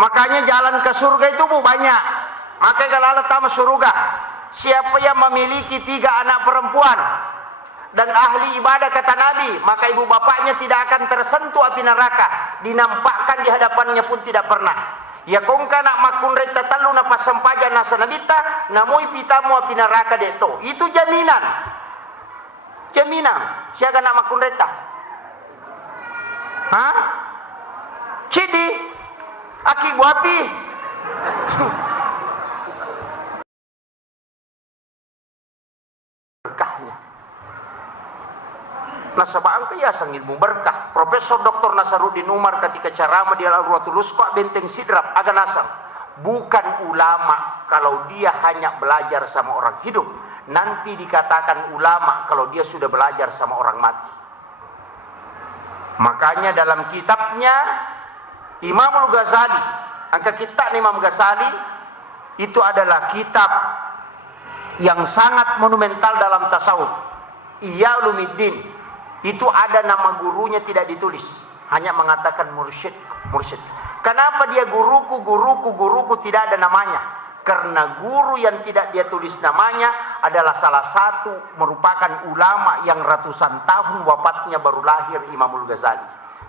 Makanya jalan ke surga itu bu banyak. Makanya kalau Allah tahu surga, siapa yang memiliki 3 anak perempuan dan ahli ibadah kata Nabi, maka ibu bapaknya tidak akan tersentuh api neraka, dinampakkan di hadapannya pun tidak pernah. Ya kongka nak makun reta talu na pasampaja nasa nabita, namoi pitamu api neraka deto. Itu jaminan. Jaminan. Siapa nak makun reta? Hah? Cidi? Aki bu api? Berkahnya. Nasabang kaya sang ilmu berkah. Profesor Dr. Nasaruddin Umar ketika ceramah di Al-Ruwatul Lusqa Benteng Sidrap agak nasab. Bukan ulama kalau dia hanya belajar sama orang hidup. Nanti dikatakan ulama kalau dia sudah belajar sama orang mati. Makanya dalam kitabnya Imam Ghazali, angka kitab Imam Ghazali itu adalah kitab yang sangat monumental dalam tasawuf. Ihya Ulumuddin. Itu ada nama gurunya tidak ditulis, hanya mengatakan mursyid. Kenapa dia guruku tidak ada namanya? Karena guru yang tidak dia tulis namanya adalah salah satu merupakan ulama yang ratusan tahun wafatnya baru lahir Imamul Ghazali.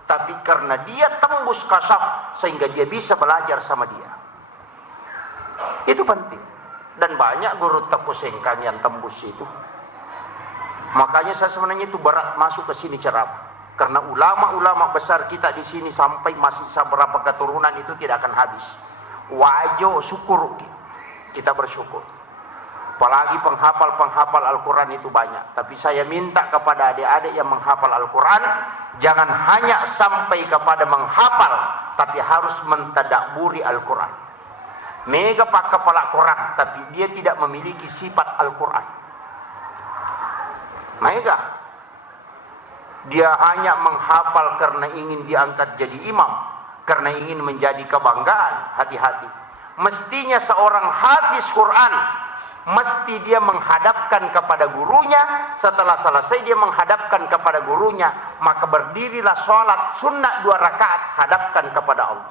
Tapi karena dia tembus kasyaf sehingga dia bisa belajar sama dia. Itu penting. Dan banyak guru takusengkan yang tembus itu. Makanya saya sebenarnya itu berat masuk ke sini ceramah. Karena ulama-ulama besar kita di sini sampai masih beberapa keturunan itu tidak akan habis. Wajib syukur, kita bersyukur. Apalagi penghafal Al-Quran itu banyak. Tapi saya minta kepada adik-adik yang menghafal Al-Quran, jangan hanya sampai kepada menghafal, tapi harus mentadaburi Al-Quran. Mega pak kepala Quran, tapi dia tidak memiliki sifat Al-Quran. Mega. Dia hanya menghafal karena ingin diangkat jadi imam, karena ingin menjadi kebanggaan. Hati-hati. Mestinya seorang hafiz Quran, mesti dia menghadapkan kepada gurunya. Setelah selesai dia menghadapkan kepada gurunya, maka berdirilah sholat sunnah 2 rakaat, hadapkan kepada Allah.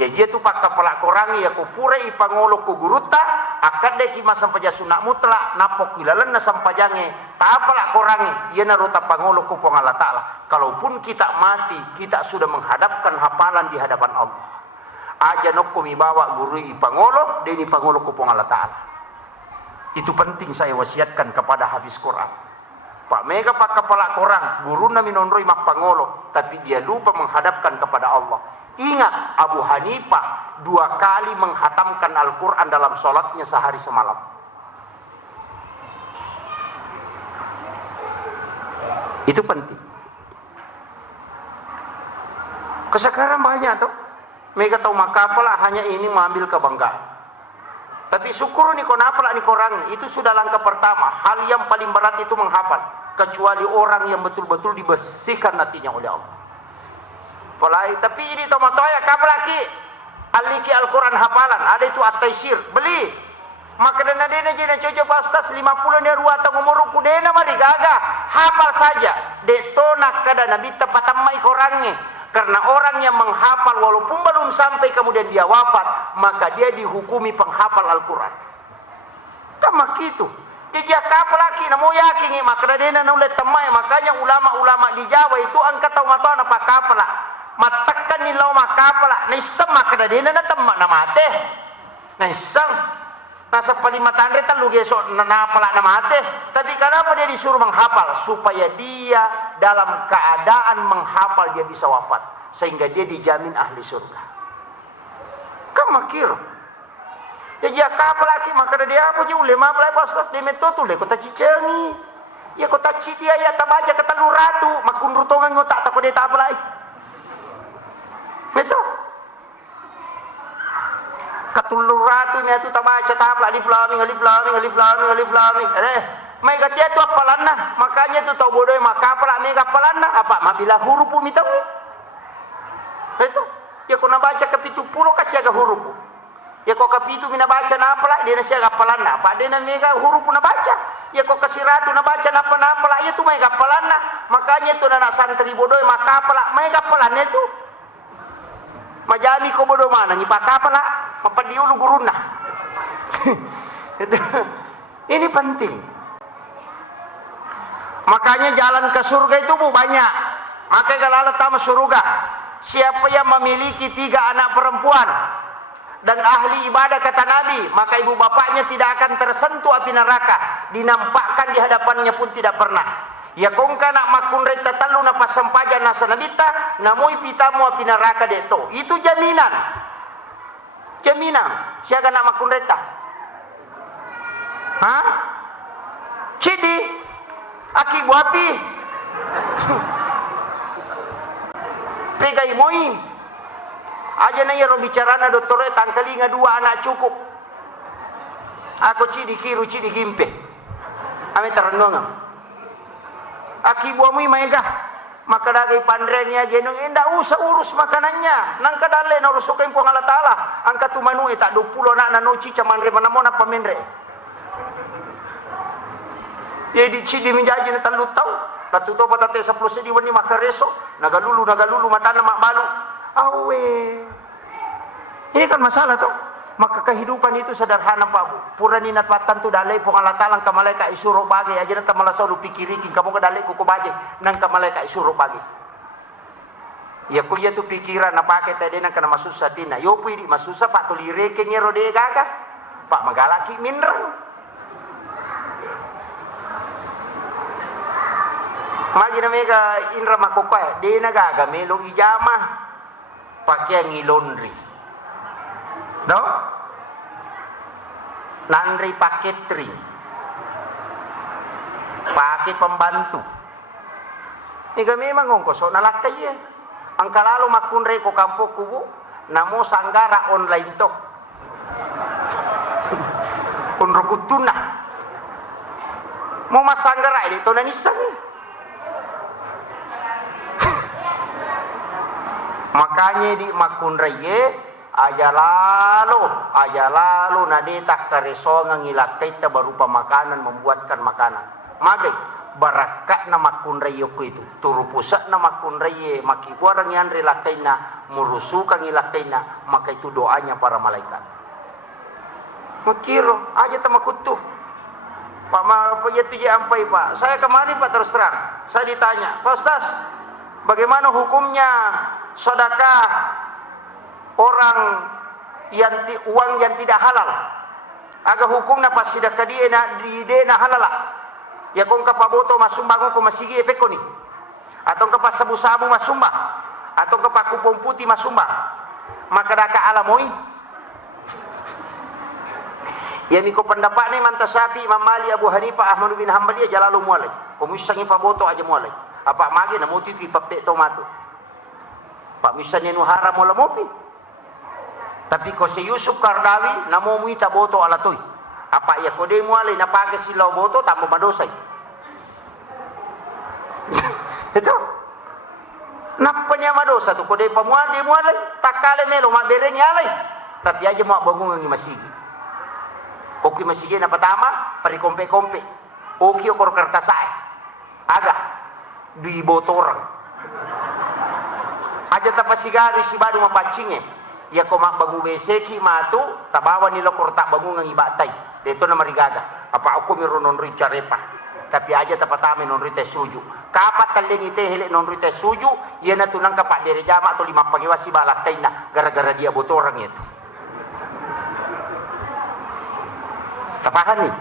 Ya dia tu pak kepala korangi ya ku pura ipangolo ku guruta akan deki masa paja sunnah mutlak napok ilalan na sampajange tapala korangi ya naruta pangolo ku pong Allah Ta'ala. Kalaupun kita mati, kita sudah menghadapkan hafalan di hadapan Allah. Aja nok kumi bawa guru ipangolo deni pangolo ku pong Allah Ta'ala. Itu penting saya wasiatkan kepada hafiz Quran. Pak mega pak kepala korang guru na minonroi mak pangolo, tapi dia lupa menghadapkan kepada Allah. Ingat Abu Hanifah 2 kali menghatamkan Al-Quran dalam sholatnya sehari semalam. Itu penting. Sekarang banyak tuh. Mereka tahu makapalah hanya ini mengambil kebanggaan. Tapi syukur nih konapala nih korang. Itu sudah langkah pertama. Hal yang paling berat itu menghafal. Kecuali orang yang betul-betul dibersihkan hatinya oleh Allah. Polai, tapi ini tomatoya kapalaki aliki Al-Quran hafalan ada itu at-taisir beli maka dana jena cojo pastas 50 ne ruata ngumuruku dena mari gaga hafal saja detona kada nabi tepatamai korangnya. Karena orang yang menghafal walaupun belum sampai kemudian dia wafat, maka dia dihukumi penghafal Al-Quran. Kama gitu dia kapalaki namo yakin maka dena na ulet tamai. Makanya ulama-ulama di Jawa itu angkat tau matana apa kapala matakan nilaw makapala na isang makadadina na tamak na mate na isang nasa palimatan rita lugeso na napala na mate. Tapi kenapa dia disuruh menghafal? Supaya dia dalam keadaan menghafal dia bisa wafat sehingga dia dijamin ahli surga. Kamakir ya dia kapalaki maka dia apa je ulema play pastas de metotu le kota cicengi ya kota cidia ya tabaja kata luratu makun rutongan ngotak takode tapalai. Betul. Katuluratu nya tu tabaca tahap alif lam mim. Mai katia tu apalan nah. Makanya tu tau bodoh maka apalah mai apalan nah apa mabila huruf mitau. Betul. Ya kau nak baca ke 70 kasih agak huruf. Ya kau ke 7 mina baca na apalah dia nasi agak apalan nah. Pak dia na mega huruf na baca. Ya kau kasih ratu na baca na apalah ya tu mai apalan nah. Makanya tu anak santri bodoh maka apalah mai apalan itu. majami ko bodo mana ni pakapala papadiulu guruna. Ini penting. Makanya jalan ke surga itu Bu banyak. Maka kalau tamu surga, siapa yang memiliki 3 anak perempuan dan ahli ibadah kata Nabi, maka ibu bapaknya tidak akan tersentuh api neraka, dinampakkan di hadapannya pun tidak pernah. Ya kongka nak makun reta talu na pasampaja nasa nabita, namoy pitamu api neraka deto. Itu jaminan. Jaminan. Siapa nak makun reta? Hah? Cidi, aki buapi. Pegai moi. Aja na yero bicara na dokter tangkalinga 2 anak cukup. Aku cidi kiru cidi gimpe. Ame taranong. Aki buamui maegah. Maka dagay pandrenya genong endak usah urus makanannya. Nang kadale na urusukin po ng Allah Ta'ala. Ang katumanu tak 20 na nanochi caman re manamona pamenre. Jadi cidi menjaji na talut tau. Latuto patate 10 sediwan ni makareso. Nagalulu matana makbalu. Awe. Ini kan masalah tuh. Maka kehidupan itu sederhana Pak Bu. Purani natwatan tu dalai pong Allah Ta'ala ka malaika isuro bagi aja na tamalasaw lu pikirikin kamu ka dalai ko baje nang ka malaika isuro bagi. Ya kuya tu pikiran na pakai tadi nang kana masusa tina. Yo pwede masusa Pak tulire kenya rode gaga. Pak magalaki minro. Magi na mega inra makokoy, di nagaga melo ijama pakai ngilondri. No? Nandri pakai catering. Pakai pembantu. Ika memang ngongkoso nalakay ya. Ang kalalo makunre ko kampo kubo, namo sanggara online to. Unro kutuna. Mo masanggara ito na nisan. Makanya di makun reye aja lalu nadeta kareso ngilakay ta berupa makanan membuatkan makanan. Magay barakat na makun reye ko itu turu pusat na makun reye makibuarang yan relakay na murusukan ngilakay na maka itu doanya para malaikat. Makiro aja tamakutuh. Pak Payatu ampai Pak. Saya kemarin Pak terus terang saya ditanya, Pak Ustaz, bagaimana hukumnya sedekah orang yang uang yang tidak halal? Aga hukumna pas sedekah dia na di na halal. Ya kong kapaboto masumbang ko masigi epeko ni. Atau kapas sabu-sabu masumba. Atau kapak kupong putih masumba. Maka daka alamoy. Ya miko pendapat ni mantasapi Imam Mali Abu Hanifah Ahmad bin Hanbal dia jalalu mulai. Komisangi paboto aja mulai. Apa magi na muti ki papek tomato. Pak misalnya nu haram wala mopi. Tapi ko si Yusuf Kardawi namo muita boto alatoy. Apa ya ko de mualay na pake sila boto tamo madosay. Ito. Napanya madosa tu ko de pamual de mualay takale melo mabere nyalay. Tapi aja mo bangun ng masigi. Oki masigi na patama parikompe-kompe. Oki o kor kartasay. Aga di boto orang. Aja tapasigari si baru mapancingnya. Ya ko bagu beseki matu tabawa nila korta bangun ng ibatay. Dito na marigaga. Apa ako mironon rica repa. Tapi aja tapatami non rite suju. Kapat kaling ite hele non rite suju, iya na tunang kapak dari jama atau 5 pangiwasi balakay na gara-gara dia butuh orang itu. Tapahan nih.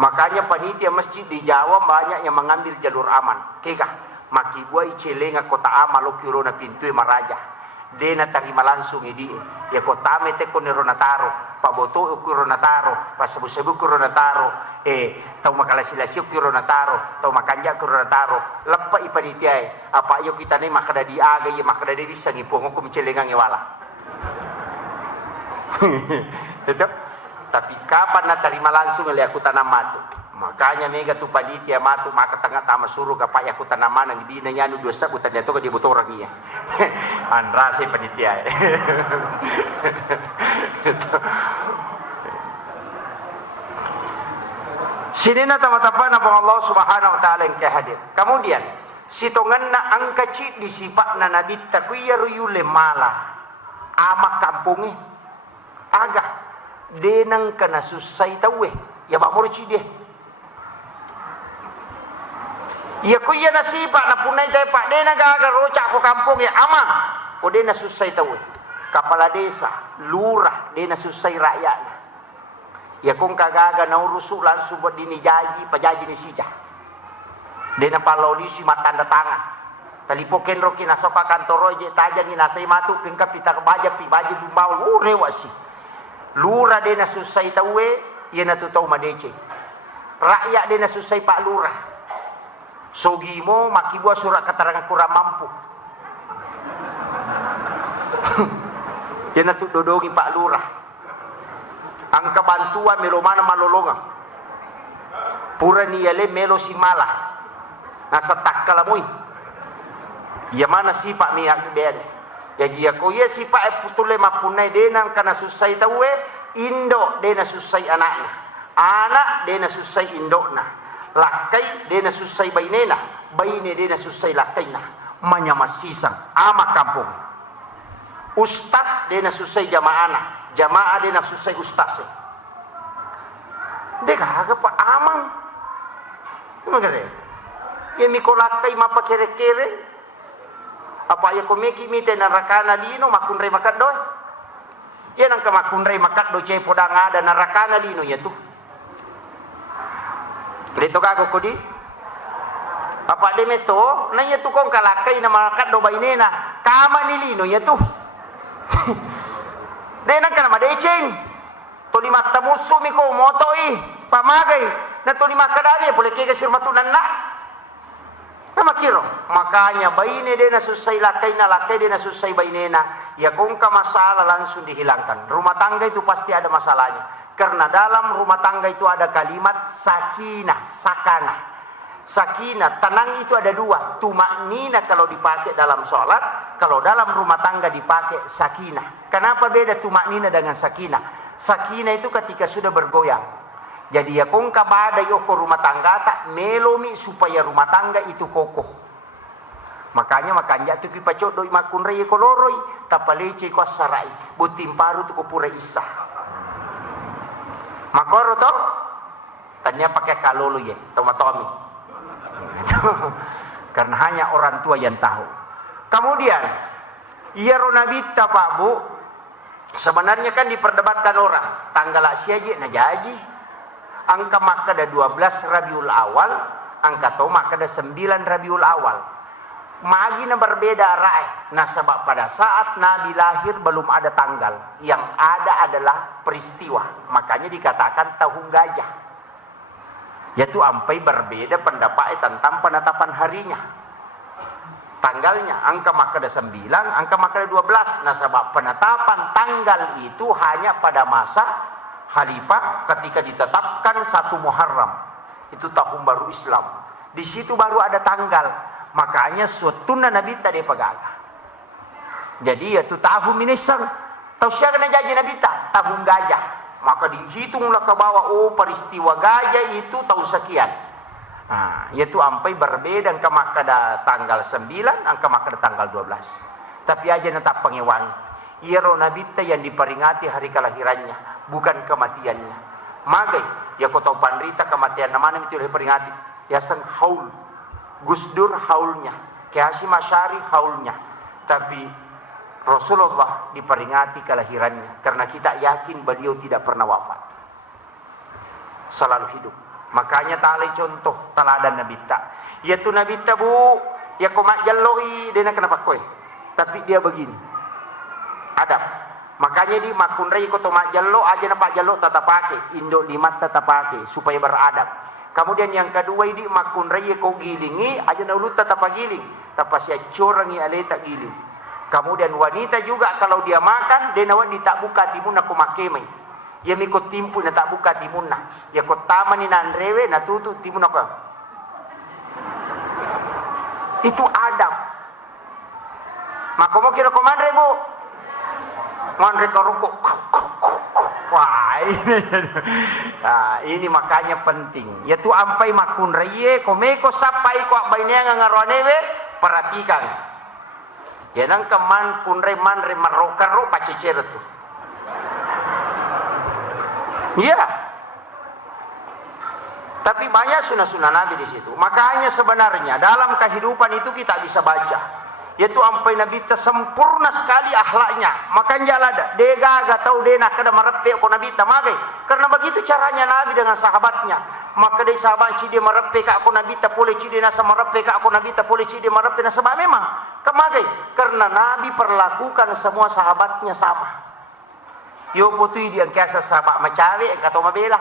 Makanya panitia masjid di Jawa banyak yang mengambil jalur aman. Kekah. Makibuai celenga kota amalo kiro na pintu maraja. Dena tarima langsung idi. Ya kota mete ko ni ronataro. Paboto ko ronataro. Pasabu-sabu ko ronataro. Tau makalasila-siyo ko ronataro. Tau makanja ko ronataro. Lepa ipanitiay. Apa ayo kita ni makada di aga. Ya makada di sangipong ko micelenga ngewala. Itu. Tapi kapan na tarima langsung ali aku tanam matu. Makanya mega tu panitia matu maka tengah tama suruh kapak aku tanaman ang di na yan dua sabutan itu dia butuh orang iya. Anrase panitia. Sini na tama-tama na pang Allah Subhanahu wa taala yang kehadir. Kemudian sitongan na ang kacit disipak na nabit takuya ruyule mala. amak kampungnya agak denang kena susai tahu ya makmurci dia ya ko iya nasiba na punay tayo pa denang gagaroca ko kampungnya amak ko dena susai tahu kepala desa lurah dena susai rakyatnya ya kung kagaga na urusuk langsung buat dini jaji pajaji ni sija dena palolisi matanda tangan talipoken ro kinasapa kantoro je tajang inasai matu pingkap pita baja pi baji bumbaw rewasi lurah dena susai tawe ia na tutau madece rakyat dena susai pak lurah sogimo makibua surat keterangan kurang mampu ia na tudodongi pak lurah angka bantuan melo mana malolonga pura niyale melo si malah nasa takkalamui ya mana sifat miak ben ya jia ko ya sifat putule mapunai denang kana susai tawe indo dena susai anaknya anak dena susai indokna lakai dena susai bainena baine dena susai lakaina manyamasisang ama kampung ustaz dena susai jamaana jamaah dena susai ustaz deka aga pa amang magare ya mikolakai mapa kere-kere apa ya komeki mite narakana lino makunrei makat doy ya nang makunrei makat do cai podang ada narakana lino ya tuh dito kago kodi apa de meto na ya tuh kong kalakai na makat do bainena kama ni lino ya tuh de nang kana madeceng to lima tamusu mi ko motoi pamagay na to lima kadami boleh ke sirmatunan na makiro makanya baine dena susai lakai dena susai bainena ya kung ka masalah langsung dihilangkan rumah tangga itu pasti ada masalahnya karena dalam rumah tangga itu ada kalimat sakinah sakinah tenang itu ada dua tumaknina kalau dipakai dalam sholat kalau dalam rumah tangga dipakai sakinah kenapa beda tumaknina dengan sakinah itu ketika sudah bergoyang jadi ya kung kabada yoko rumah tangga tak melomi supaya rumah tangga itu kokoh. Makanya tu kipacot doi makun rei koloroi tapalece ko sarai butim paru tu ko pura isa. Makoro to tanya pakai kalolo ye tomatomi. Karena hanya orang tua yang tahu. Kemudian iya ronabita Pak Bu sebenarnya kan diperdebatkan orang tanggal asyaji na jaji angka maka ada 12 Rabiul Awal, angka to maka ada 9 Rabiul Awal. Magina berbeda rai. Nah sebab pada saat Nabi lahir belum ada tanggal, yang ada adalah peristiwa. Makanya dikatakan tahun gajah. Yaitu ampai berbeda pendapat tentang penetapan harinya. Tanggalnya angka maka ada 9, angka maka ada 12. Nah sebab penetapan tanggal itu hanya pada masa Khalifah ketika ditetapkan 1 Muharram itu tahun baru Islam di situ baru ada tanggal makanya suatuna Nabi tadi pagaga jadi itu tahun minisang tahu siapa na jaji Nabi tahun gajah maka dihitunglah ke bawah oh peristiwa gajah itu tahun sekian nah yaitu ampai berbeda angka maka ada tanggal 9 angka maka ada tanggal 12 tapi aja tetap pengewangi ia Nabi yang diperingati hari kelahirannya, bukan kematiannya. Magai, ya kau tahu pandrita kematian namanya itu diperingati. Ya sang haul, Gus Dur haulnya, Kiai Hasyim Asy'ari haulnya. Tapi Rasulullah diperingati kelahirannya karena kita yakin beliau tidak pernah wafat. Selalu hidup. Makanya tali contoh teladan Nabi ta. Yaitu Nabi ta Bu, ya kau mak jalloi dia kenapa kowe? Tapi dia begini. Adab. Makanya di makun rei ko tomak jallo aja na pak jallo tetap pakai, indo limat tetap pakai supaya beradab. Kemudian yang kedua ini makun rei ko gilingi aja na ulut tetap giling, tapasya corangi aleta giling. Kemudian wanita juga kalau dia makan dia nawan tak buka timun aku makemai. Ya mikot timpu na tak buka timun na. Ya ko taman ni nanrewe na tutu timun aku. Itu adab. Makomo kira komandre Bu. Mandre korukuk. Wah ini makanya penting. Yaitu ampai makun reye komeko sapai ko bainnya ngaronewe perhatikan. Ya nang keman kunre manre marokaro paceceret tuh. Iya. Tapi banyak sunah-sunah Nabi di situ. Makanya sebenarnya dalam kehidupan itu kita bisa baca. Yaitu sampai Nabi sempurna sekali akhlaknya. Makanya ada dega tahu dena kada marepe ko Nabi tamagai. Karena begitu caranya Nabi dengan sahabatnya. Maka dari sahabat ci dia marepe ka ako Nabi ta pole ci dia nasa marepe ka ako Nabi ta pole ci dia marepe na sebab memang kemagai. Karena Nabi perlakukan semua sahabatnya sama. Yo putui dia kiasa sahabat macawe atau mabela.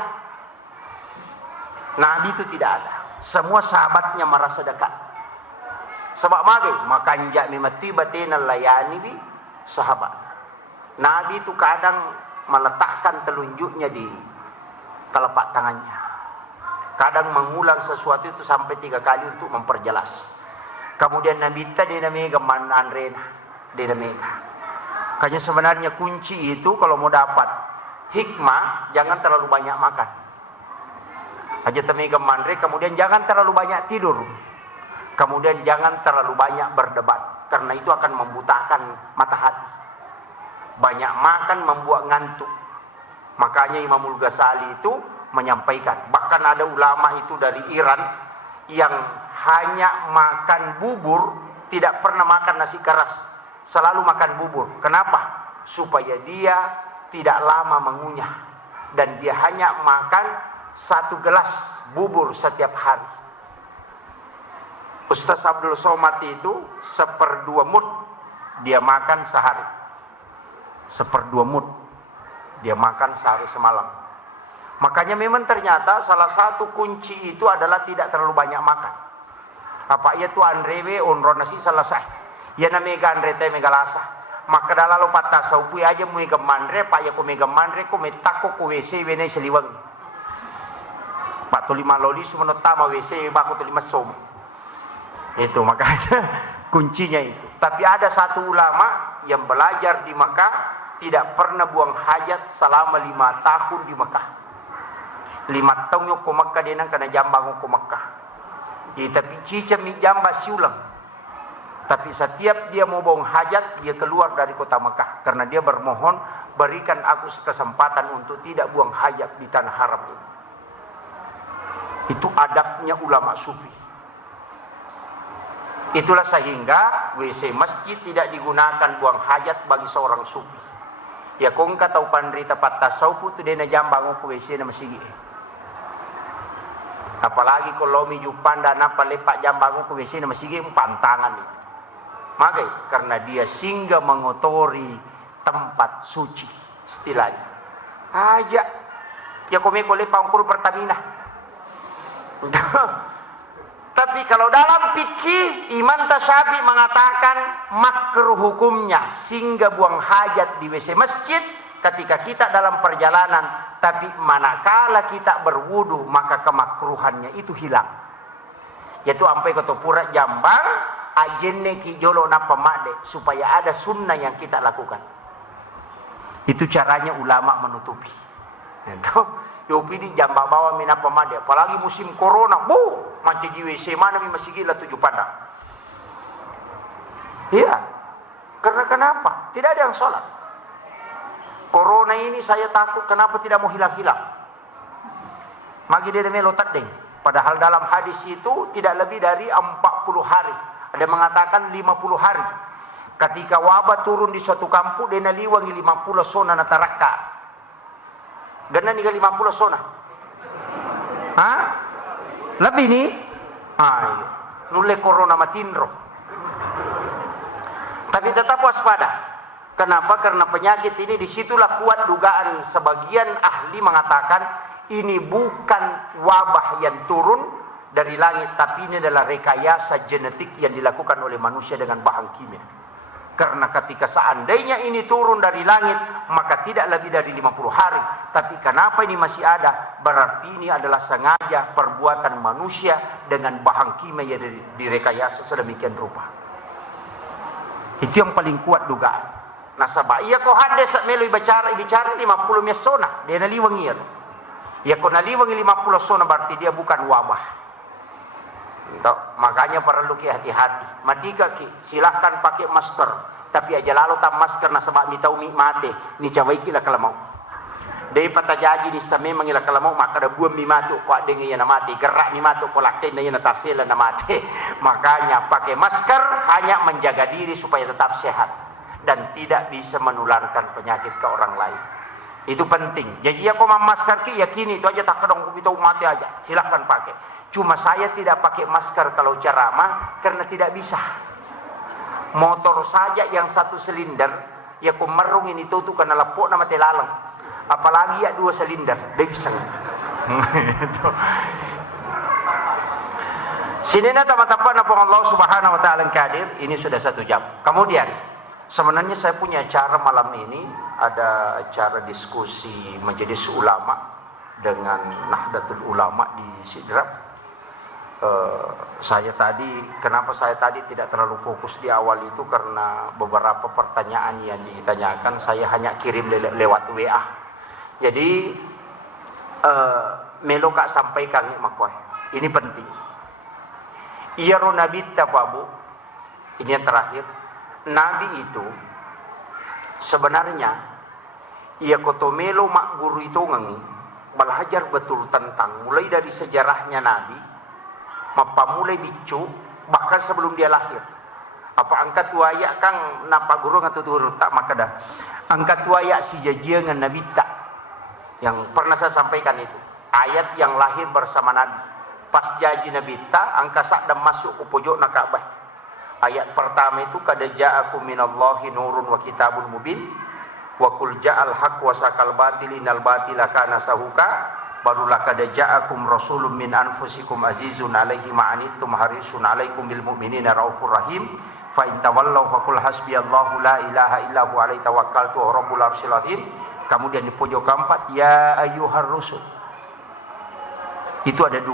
Nabi itu tidak ada. Semua sahabatnya merasa dekat. Sebab magai makanja mimati batina layani bi sahabat. Nabi itu kadang meletakkan telunjuknya di telapak tangannya. Kadang mengulang sesuatu itu sampai 3 kali untuk memperjelas. Kemudian Nabi tadi namanya man anrena, dia namanya. Kayaknya sebenarnya kunci itu kalau mau dapat hikmah jangan terlalu banyak makan. Aja temega manre, kemudian jangan terlalu banyak tidur. Kemudian jangan terlalu banyak berdebat, karena itu akan membutakan mata hati. Banyak makan membuat ngantuk. Makanya Imamul Ghazali itu menyampaikan, bahkan ada ulama itu dari Iran yang hanya makan bubur, tidak pernah makan nasi keras, selalu makan bubur. Kenapa? Supaya dia tidak lama mengunyah, dan dia hanya makan 1 gelas bubur setiap hari. Ustaz Abdul Somad itu 1/2 mud dia makan sehari. 1/2 mud dia makan sehari semalam. Makanya memang ternyata salah satu kunci itu adalah tidak terlalu banyak makan. Apa ia tu andrewe onron nasi selesai. Ya namanya andre te megalasa. Maka dalam patah saupu aja mui gemandre, pak ya ko megamandre ko metako ko WC wene seliwang. Pak tu 5 loli semua tama WC baku tu 5 som. Itu makanya kuncinya itu. Tapi ada satu ulama yang belajar di Mekah tidak pernah buang hajat selama 5 tahun di Mekah. 5 tahun yo ko Mekah dia nang kana jambang ko Mekah. Tapi cica mi jamba siulang. Tapi setiap dia mau buang hajat dia keluar dari kota Mekah karena dia bermohon berikan aku kesempatan untuk tidak buang hajat di tanah haram ini. Itu adabnya ulama sufi. Itulah sehingga WC masjid tidak digunakan buang hajat bagi seorang sufi. Ya kong katau pandrita patasaupu tu dena jambang ku WC na masigi. Apalagi kalau mi jupanda napa lepak jambang ku WC na masigi pantangan itu. Magai karena dia singgah mengotori tempat suci istilahnya. Aja ya kome ko lepak kur Pertamina. Tapi kalau dalam fikih Imam Tasyabi mengatakan makruh hukumnya singgah buang hajat di WC masjid ketika kita dalam perjalanan, tapi manakala kita berwudu maka kemakruhannya itu hilang. Yaitu sampai ke Topura Jambang ajenne ki jolo napa made supaya ada sunnah yang kita lakukan. Itu caranya ulama menutupi. Itu yopi di Jambang bawa mina pemade, apalagi musim corona, manci WC mana mi masih gila 7 pandang. Iya, karena kenapa? Tidak ada yang sholat. Corona ini saya takut kenapa tidak mau hilang-hilang. Magi dia melotat deng. Padahal dalam hadis itu tidak lebih dari 40 hari. Ada mengatakan 50 hari. Ketika wabah turun di suatu kampung, dia naliwangi 50 sona nataraka. Gana ni 50 sona. Hah? Lebih ni? Ayo. Nule corona matinro. Tapi tetap waspada. Kenapa? Karena penyakit ini disitulah kuat dugaan sebagian ahli mengatakan ini bukan wabah yang turun dari langit, tapi ini adalah rekayasa genetik yang dilakukan oleh manusia dengan bahan kimia. Karena ketika seandainya ini turun dari langit, maka tidak lebih dari 50 hari. Tapi kenapa ini masih ada? Berarti ini adalah sengaja perbuatan manusia dengan bahan kimia yang direkayasa sedemikian rupa. Itu yang paling kuat dugaan. Nah sabah, iya ko hande sa melo bicara 50 mesona, dia naliwangir. Ya ko naliwangi 50 sona berarti dia bukan wabah. Makanya perlu ki hati-hati. Matika ki silahkan pakai masker, tapi aja lalu tam masker na sebab ni tahu mi mate ni cawai ki lah kalau mau. Dei patajaji ni same mangila kalau mau maka ada buam mi matu ko adeng ya na mati, gerak mi matu ko lakken na tasela na mati. Makanya pakai masker hanya menjaga diri supaya tetap sehat dan tidak bisa menularkan penyakit ke orang lain. Itu penting. Jadi aku masker ki yakini itu aja tak kadang kita mati aja. Silahkan pakai. Cuma saya tidak pakai masker kalau ceramah karena tidak bisa. Motor saja yang 1 silinder, ya kumerung ini tuh karena lepuk nama telalang. Apalagi ya 2 silinder, dia bisa. Sini na teman-teman apa Allah Subhanahu wa taala kadir, ini sudah 1 jam. Kemudian sebenarnya saya punya acara malam ini, ada acara diskusi majelis ulama dengan Nahdlatul Ulama di Sidrap. Kenapa saya tadi tidak terlalu fokus di awal itu karena beberapa pertanyaan yang ditanyakan saya hanya kirim lewat WA. Jadi melo kak sampaikan makoy. Ini penting. Iya Nabi Pak Bu. Ini yang terakhir. Nabi itu sebenarnya ia kotomelo mak guru itu ngangi belajar betul tentang mulai dari sejarahnya Nabi. Mulai bicu bahkan sebelum dia lahir. Apa angkat waya kang napa guru ngatutur tak makada. Angkat waya si jajiangan Nabi tak yang pernah saya sampaikan itu. Ayat yang lahir bersama Nabi. Pas jaji Nabi tak angka sak dan masuk ke pojok na Ka'bah. Ayat pertama itu kada ja'akum minallahi nurun wa kitabun mubin wa qul ja'al haqq wa sakal batil innal batila kana sahuka. Barulah kada ja'akum rasulun min anfusikum azizun alaihi ma'anittum harisun alaikum bil mu'minina raufur rahim fa in tawallaw faqul hasbiyallahu la ilaha illa huwa alaihi tawakkaltu wa rabbul arsyil azim. Kemudian di pojok keempat ya ayyuhar rusul. Itu ada 2,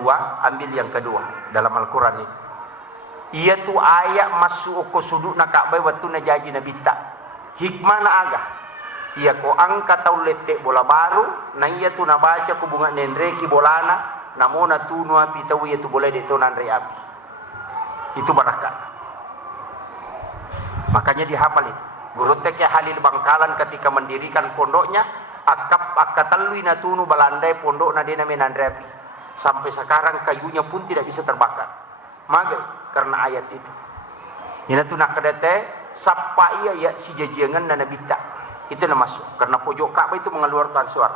ambil yang kedua dalam Al-Qur'an itu. Ia tu ayat masuk ke sudut na Ka'bah waktu na jaji Nabi tak. Hikmah na agah. Ia ko angkat tau letek bola baru, na ia tu na baca ko bunga nendreki bolana, namona tunu api tau ia tu boleh detonan re api. Itu barakat. Makanya dihafal itu. Guru TK Halil Bangkalan ketika mendirikan pondoknya, akatalui na tunu balandai pondok na dena menandre api. Sampai sekarang kayunya pun tidak bisa terbakar. Magai karena ayat itu. Ina tu nak kedete sapa ia ya si jajiangan na nabita. Itu nama masuk karena pojok Ka'bah itu mengeluarkan suara.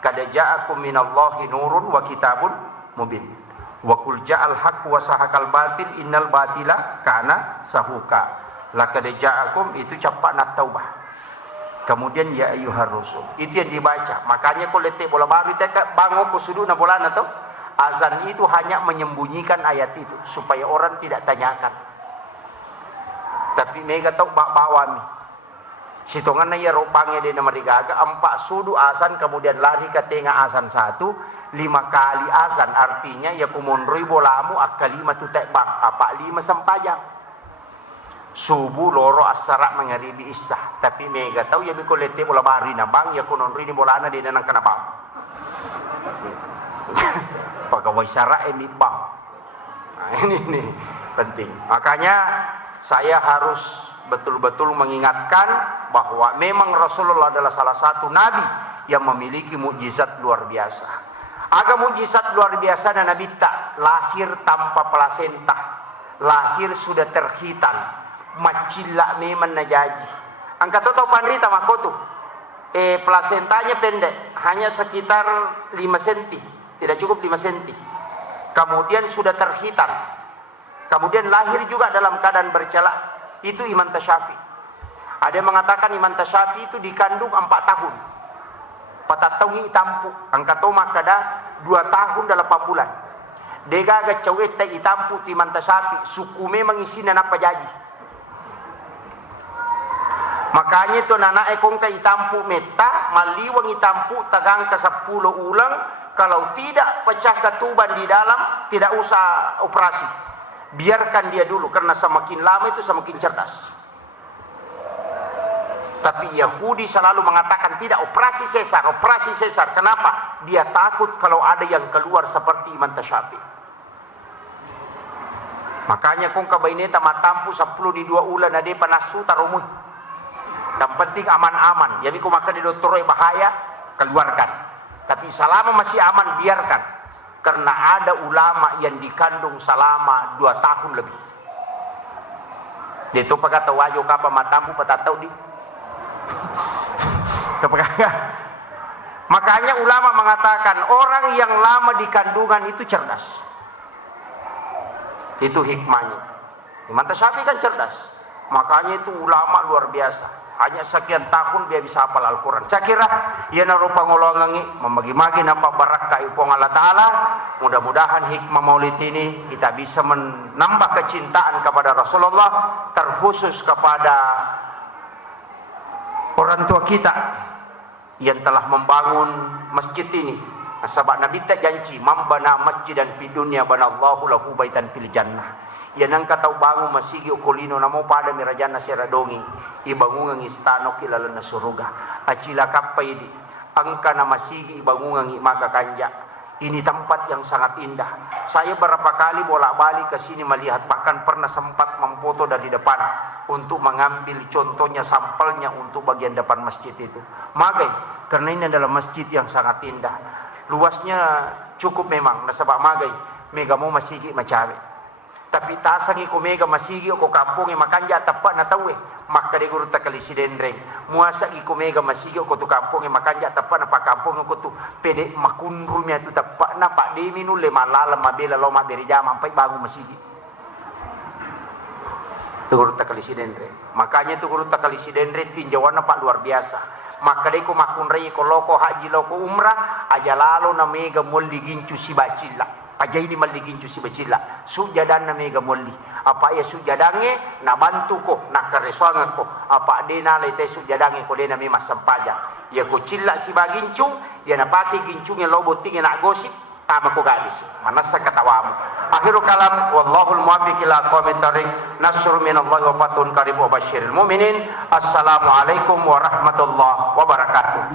Kada ja'akum minallahi nurun wa kitabun mubin. Wa qul ja'al haqq wa sahaqal batil innal batila kana sahuka. Laqad ja'akum itu capak na taubah. Kemudian ya ayyuhar rusul. Itu yang dibaca. Makanya kalau letek bola baru itu bangun ke sudut na bola na tu. Azan itu hanya menyembunyikan ayat itu supaya orang tidak tanyakan. Tapi mereka tahu bawa mi. Sitongan na ya ropangnya di nama digaga 4 sudu azan kemudian lari ke tengah azan 1 5 kali azan artinya ya kumonroi bolamu akalima tu tekbang apa 5 sempajang subuh loro asara mengharibi isah tapi mega tahu ya biko lete bola bari na bang ya kunonroi ni bolana di nanang kana bang pagawai syara ini bang. Nah, ini penting. Makanya saya harus betul-betul mengingatkan bahwa memang Rasulullah adalah salah satu nabi yang memiliki mukjizat luar biasa. Agak mukjizat luar biasa dan Nabi tak lahir tanpa plasenta, lahir sudah terhitan, macilla memang najaji. Angkat toto panrita makotu, plasentanya pendek, hanya sekitar 5 cm, tidak cukup 5 cm. Kemudian sudah terhitan, kemudian lahir juga dalam keadaan bercelak. Itu Imam Tasyafi. Ada yang mengatakan Imam Tasyafi itu dikandung 4 tahun. Patataungi itampu. Angkato makada 2 tahun dalam 8 bulan. Dega aga cawet ta itampu ti Imam Tasyafi. Sukume mengisi apa jadi. Makanya itu nana ekong ka itampu meta. Maliwang itampu tagang ke 10 ulang. Kalau tidak pecah ketuban di dalam. Tidak usah operasi. Biarkan dia dulu karena semakin lama itu semakin cerdas. Tapi Yahudi selalu mengatakan tidak operasi sesar. Kenapa? Dia takut kalau ada yang keluar seperti Imam Tasyafi. Makanya kung kabaineta matampu 10 di 2 ulan na di panasu tarumuy. Yang penting aman-aman. Jadi kung maka di dokter bahaya, keluarkan. Tapi selama masih aman, biarkan. Karena ada ulama yang dikandung selama 2 tahun lebih. Dito pagkata wajo ka pa matampu patataw di. Makanya ulama mengatakan orang yang lama di kandungan itu cerdas. Itu hikmahnya. Imam Syafi'i kan cerdas. Makanya itu ulama luar biasa. Hanya sekian tahun dia bisa hafal Al-Quran. Saya kira ia narupa ngolongangi membagi-magi nampak barakah ipong Allah Ta'ala. Mudah-mudahan hikmah maulid ini kita bisa menambah kecintaan kepada Rasulullah, terkhusus kepada orang tua kita yang telah membangun masjid ini. Sebab Nabi tak janji mambana masjidan fi dunya banallahu lahu baitan fil jannah. Yan ang kataw bangun masigi okolino namo pada mirajana seradongi ibangungang istano kilala na suruga acila kapay di angka na masigi ibangungang maka kanja. Ini tempat yang sangat indah. Saya berapa kali bolak-balik ke sini melihat, bahkan pernah sempat memfoto dari depan untuk mengambil contohnya, sampelnya untuk bagian depan masjid itu. Magai, karena ini adalah masjid yang sangat indah. Luasnya cukup memang, nasabak magai, mega mo masigi macawe. Tapi tasangi ko mega masigi ko kampung makanja tapat na tawe maka de guru takalisi denreng muasa ko mega masigi ko tu kampung makanja tapat na pa kampung ko tu pede makunrumya tu tapat na pak de minu le malala mabela lo maberi jama sampai bangun masigi tu guru takalisi denreng. Makanya tu guru takalisi denreng tinjauan pak luar biasa. Maka de ko makunrei ko loko haji loko umrah aja lalo na mega molli gincu si bacilla. Aja ini maligin si bacila sujadan na mega molli apa ya sujadange na bantu ko na karesuangan ko apa de na lete sujadange ko de na mi masampaja ya ko cilla si bagincung ya na pake gincung yang lobo tingin na gosip tama ko gadis manasa katawamu. Akhiru kalam wallahul muwaffiq ila aqwamit thariq. Nasrun minallahi wa fathun qarib wa basyiril mu'minin. Assalamualaikum warahmatullahi wabarakatuh.